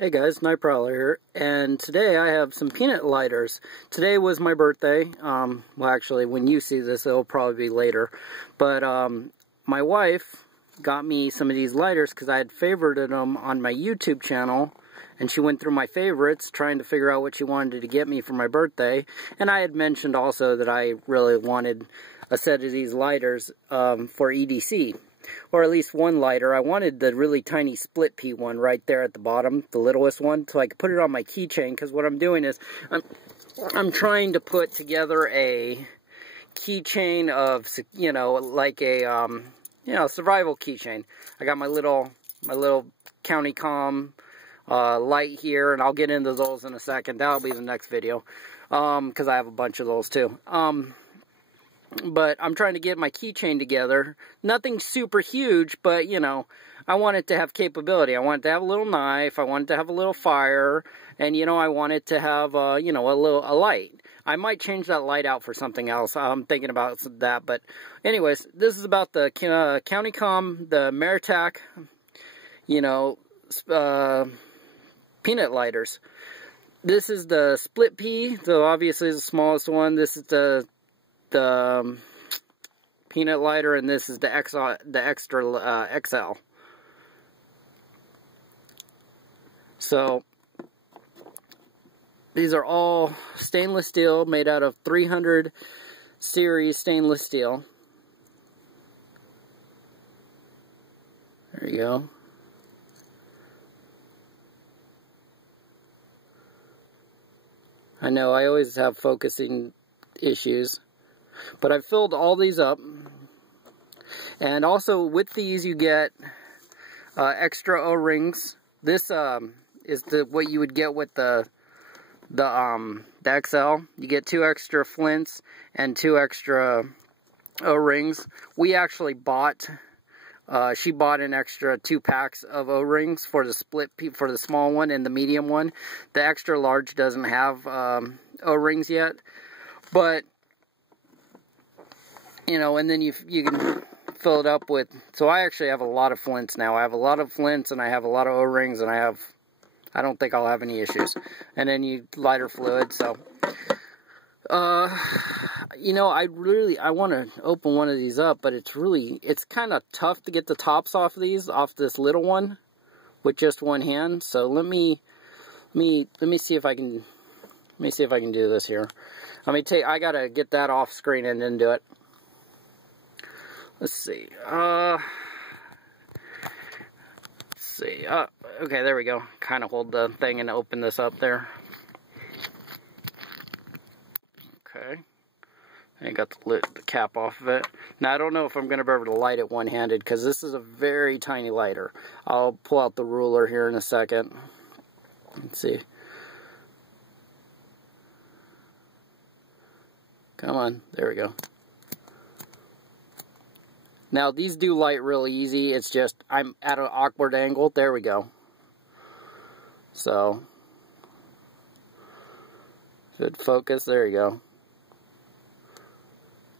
Hey guys, Night Prowler here, and today I have some peanut lighters. Today was my birthday. Well, actually, when you see this, it'll probably be later. But my wife got me some of these lighters because I had favorited them on my YouTube channel, and she went through my favorites trying to figure out what she wanted to get me for my birthday. And I had mentioned also that I really wanted a set of these lighters for EDC. Or at least one lighter. I wanted the really tiny split pea one right there at the bottom, the littlest one, so I could put it on my keychain. Because what I'm doing is I'm trying to put together a keychain of, you know, like a survival keychain. I got my little County Comm light here, and I'll get into those in a second. That'll be the next video, because I have a bunch of those too. But I'm trying to get my keychain together. Nothing super huge, but, you know, I want it to have capability. I want it to have a little knife. I want it to have a little fire. And, you know, I want it to have, you know, a light. I might change that light out for something else. I'm thinking about that. But anyways, this is about the County Comm, the Maratac, you know, peanut lighters. This is the split pea. So obviously the smallest one. This is the peanut lighter, and this is the extra XL. So these are all stainless steel, made out of 300 series stainless steel. There you go. I know I always have focusing issues, but I've filled all these up. And also with these you get extra O-rings. This is what you would get with the XL. You get 2 extra flints and 2 extra O-rings. We actually bought, she bought an extra 2 packs of O-rings for the split for the small one and the medium one. The extra large doesn't have O-rings yet, but you know, and then you can fill it up with, so I actually have a lot of flints now. I have a lot of flints, and I have a lot of O-rings, and I don't think I'll have any issues. And then you lighter fluid, so, you know, I want to open one of these up, but it's kind of tough to get the tops off of these, off this little one, with just one hand. So let me see if I can, do this here. I gotta get that off screen and then do it. Let's see. Okay, there we go. Kind of hold the thing and open this up there. Okay. I got the cap off of it. Now, I don't know if I'm going to be able to light it one-handed, because this is a very tiny lighter. I'll pull out the ruler here in a second. Let's see. Come on. There we go. Now, these do light really easy. It's just, I'm at an awkward angle. There we go. So, should focus. There you go.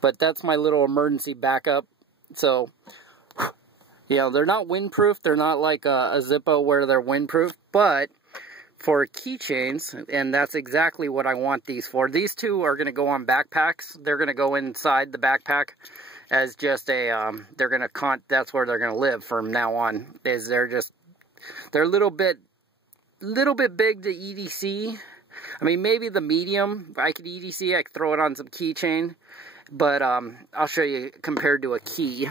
But that's my little emergency backup. So, you know, they're not windproof. They're not like a Zippo where they're windproof. But for keychains, and that's exactly what I want these for. These two are going to go on backpacks. They're going to go inside the backpack as just a, that's where they're going to live from now on. They're a little bit big to EDC. I mean, maybe the medium, I could EDC, I could throw it on some keychain. But, I'll show you compared to a key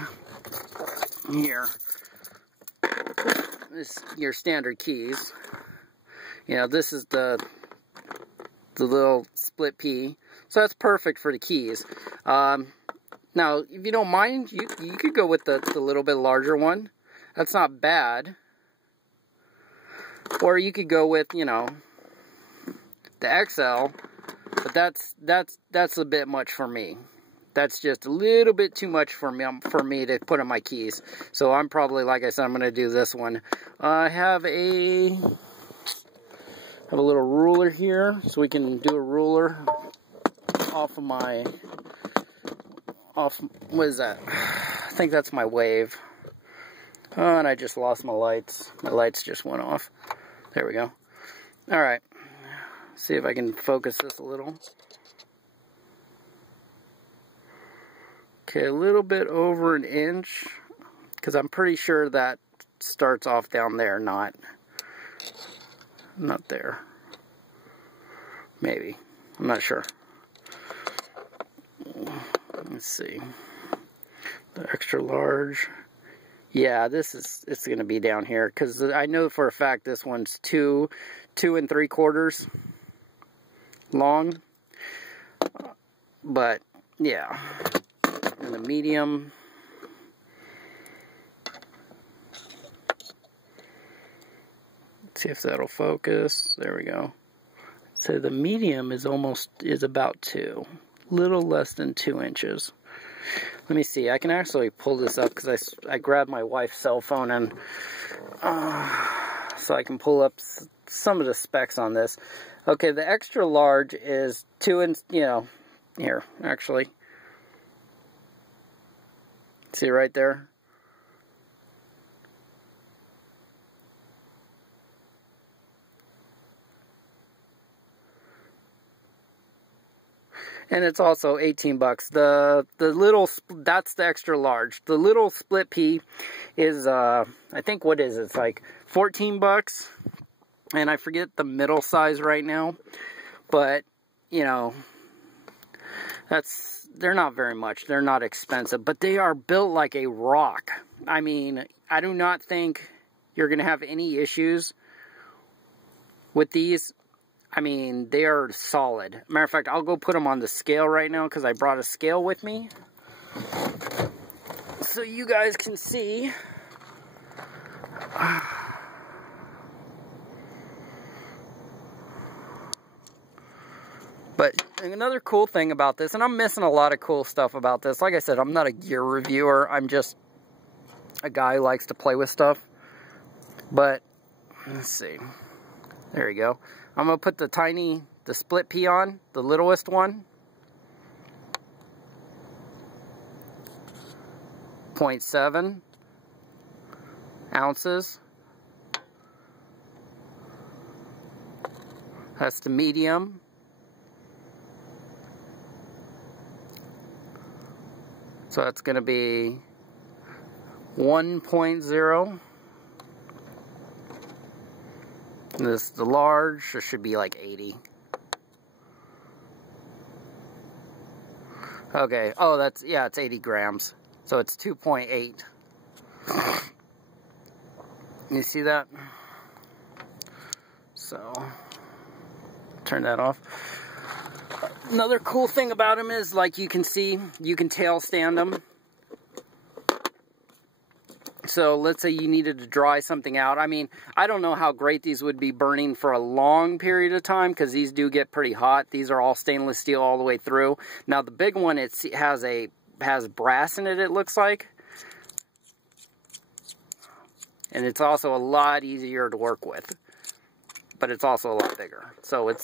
here. This is your standard keys. You know, this is the little split pea. So that's perfect for the keys. Now, if you don't mind, you could go with the little bit larger one. That's not bad. Or you could go with, you know, the XL. But that's a bit much for me. That's just a little bit too much for me to put on my keys. So I'm probably, like I said, I'm going to do this one. I have a little ruler here, so we can do a ruler off of my, what is that? I think that's my wave. Oh, and I just lost my lights. My lights just went off. There we go. Alright. See if I can focus this a little. Okay, a little bit over an inch, because I'm pretty sure that starts off down there, not there. Maybe. I'm not sure. Let's see. The extra large. Yeah, it's going to be down here, because I know for a fact this one's 2 3/4 long. But, yeah. And the medium. Let's see if that'll focus. There we go. So the medium is about 2. Little less than 2 inches. Let me see. I can actually pull this up because I grabbed my wife's cell phone and so I can pull up some of the specs on this. Okay, the extra large is 2 inch. Here actually. See right there? And it's also 18 bucks. The little, that's the extra large. The little split pea is, I think, what is it? It's like 14 bucks. And I forget the middle size right now. But, you know, they're not very much. They're not expensive. But they are built like a rock. I mean, I do not think you're going to have any issues with these. I mean, they are solid. Matter of fact, I'll go put them on the scale right now because I brought a scale with me. So you guys can see. But another cool thing about this, and I'm missing a lot of cool stuff about this. Like I said, I'm not a gear reviewer. I'm just a guy who likes to play with stuff. But, let's see. There you go. I'm going to put the split pea on, the littlest one. 0.7 ounces. That's the medium. So that's going to be 1.0. This, the large, it should be like 80. Okay, oh, yeah, it's 80 grams. So it's 2.8. You see that? So, turn that off. Another cool thing about them is, like you can see, you can tail stand them. So let's say you needed to dry something out. I mean, I don't know how great these would be burning for a long period of time because these do get pretty hot. These are all stainless steel all the way through. Now the big one, it has brass in it, it looks like. And it's also a lot easier to work with. But it's also a lot bigger. So it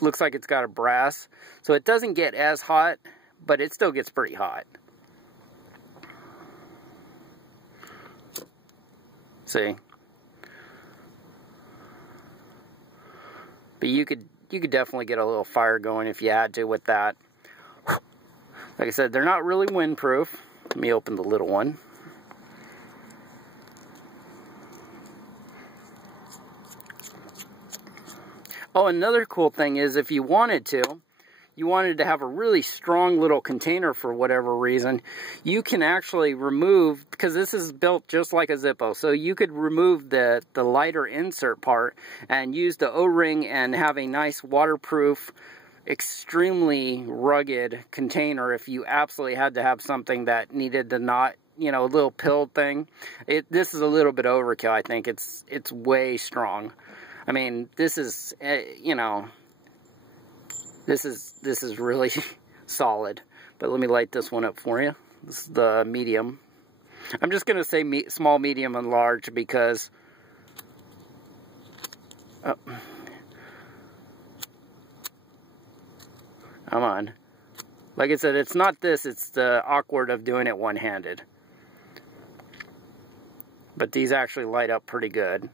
looks like it's got a brass. So it doesn't get as hot, but it still gets pretty hot. See, but you could definitely get a little fire going if you had to with that. Like I said, they're not really windproof. Let me open the little one. Oh, another cool thing is if you wanted to have a really strong little container for whatever reason, you can actually remove, because this is built just like a Zippo, so you could remove the lighter insert part and use the O-ring and have a nice waterproof, extremely rugged container if you absolutely had to have something that needed to not, you know, a little pill thing. This is a little bit overkill, I think. It's way strong. I mean, this is, you know, this is really solid. But let me light this one up for you. This is the medium. I'm just going to say small, medium, and large because... Oh. Come on. Like I said, it's not this. It's the awkward of doing it one-handed. But these actually light up pretty good.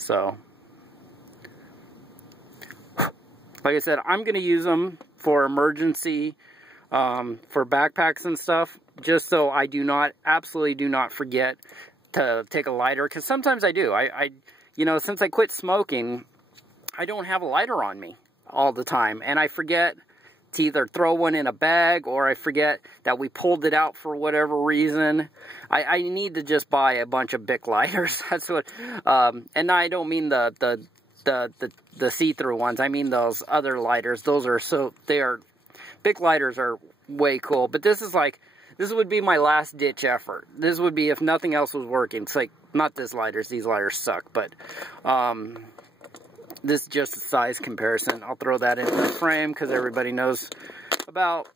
So, like I said, I'm going to use them for emergency, for backpacks and stuff, just so I absolutely do not forget to take a lighter, because sometimes I do. You know, since I quit smoking, I don't have a lighter on me all the time, and I forget to either throw one in a bag, or I forget that we pulled it out for whatever reason. I need to just buy a bunch of Bic lighters. That's what, and I don't mean the see-through ones. I mean those other lighters. Those are Bic lighters are way cool, but this would be my last ditch effort. This would be if nothing else was working. It's like, not these lighters suck, but this is just a size comparison. I'll throw that into the frame because everybody knows about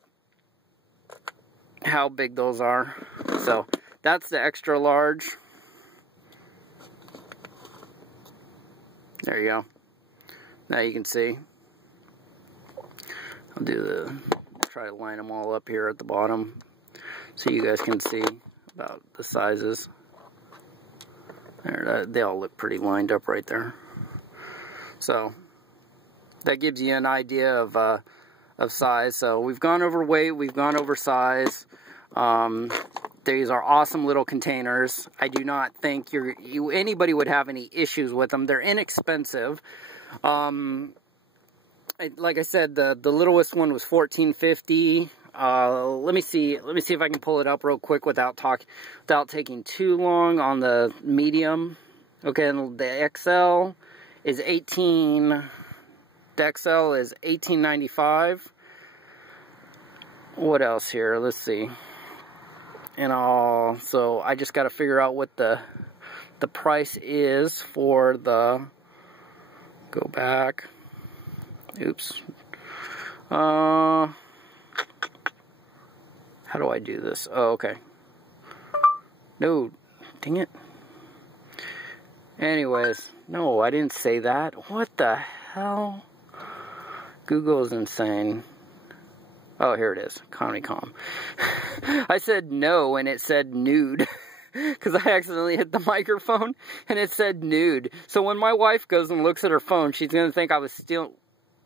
how big those are. So that's the extra large. There you go. Now you can see. I'll try to line them all up here at the bottom so you guys can see about the sizes. There, they all look pretty lined up right there. So that gives you an idea of size. So we've gone over weight, we've gone over size. These are awesome little containers. I do not think anybody would have any issues with them. They're inexpensive. Like I said, the littlest one was $14.50. Let me see if I can pull it up real quick without taking too long on the medium. Okay, and the XL is $18.95. What else here? Let's see. So I just got to figure out what the price is for the, go back. Oops. How do I do this? Oh, okay. No, dang it. Anyways, no, I didn't say that. What the hell? Google is insane. Oh, here it is. County Comm. I said no, and it said nude. Because I accidentally hit the microphone, and it said nude. So when my wife goes and looks at her phone, she's going to think I was stealing.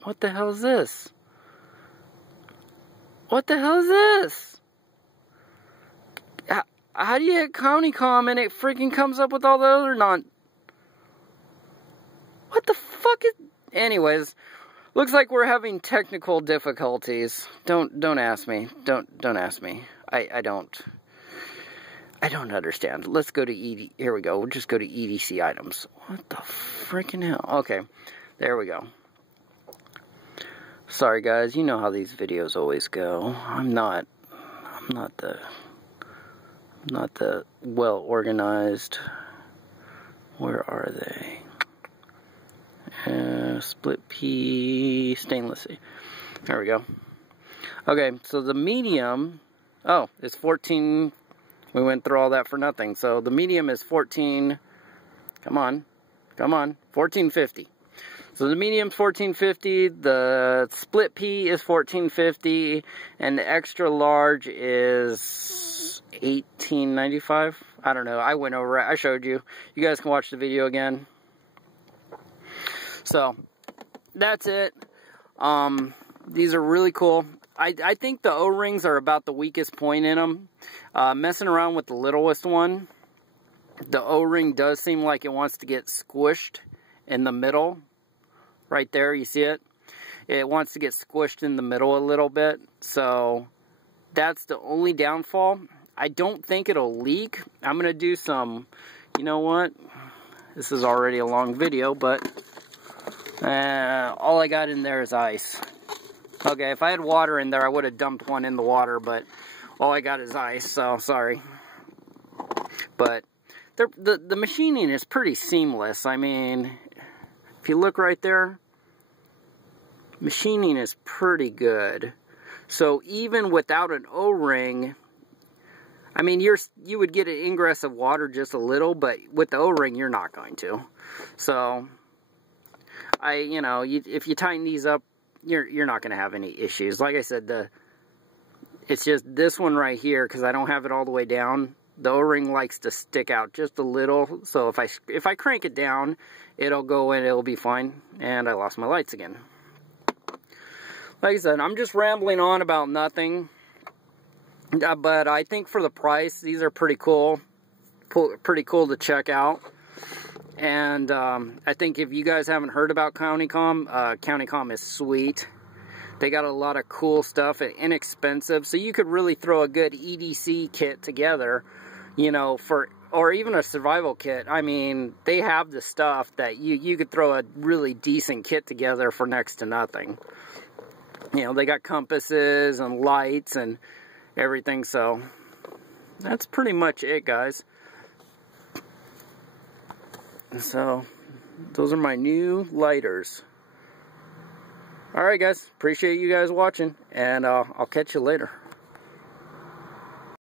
What the hell is this? What the hell is this? How do you hit County Comm and it freaking comes up with all the other What the fuck is... Anyways, looks like we're having technical difficulties. Don't ask me. Don't ask me. I don't understand. Let's go to here we go. We'll just go to EDC items. What the freaking hell? Okay. There we go. Sorry guys, you know how these videos always go. I'm not the well organized. Where are they? Split P stainless. There we go. Okay, so the medium, oh, it's 14. We went through all that for nothing. So the medium is 14. Come on, $14.50. So the medium's $14.50. The split P is $14.50, and the extra large is $18.95. I don't know. I went over it. I showed you. You guys can watch the video again. So that's it. These are really cool. I think the O-rings are about the weakest point in them. Messing around with the littlest one, the O-ring does seem like it wants to get squished in the middle. Right there, you see it? It wants to get squished in the middle a little bit. So that's the only downfall. I don't think it'll leak. I'm going to do some, you know what? This is already a long video, but all I got in there is ice. Okay, if I had water in there, I would have dumped one in the water, but all I got is ice, so sorry. But the machining is pretty seamless. I mean, if you look right there, machining is pretty good. So even without an O-ring, I mean, you would get an ingress of water just a little, but with the O-ring, you're not going to. So, you know, if you tighten these up, you're not going to have any issues. Like I said, it's just this one right here, because I don't have it all the way down. the O-ring likes to stick out just a little. So if I crank it down, it'll go in, it'll be fine. And I lost my lights again. Like I said, I'm just rambling on about nothing. But I think for the price, these are pretty cool. Pretty cool to check out. And I think if you guys haven't heard about County Comm, County Comm is sweet. They got a lot of cool stuff and inexpensive. So you could really throw a good EDC kit together, you know, or even a survival kit. I mean, they have the stuff that you could throw a really decent kit together for next to nothing. You know, they got compasses and lights and everything, so that's pretty much it, guys. So, those are my new lighters. Alright guys, appreciate you guys watching, and I'll catch you later.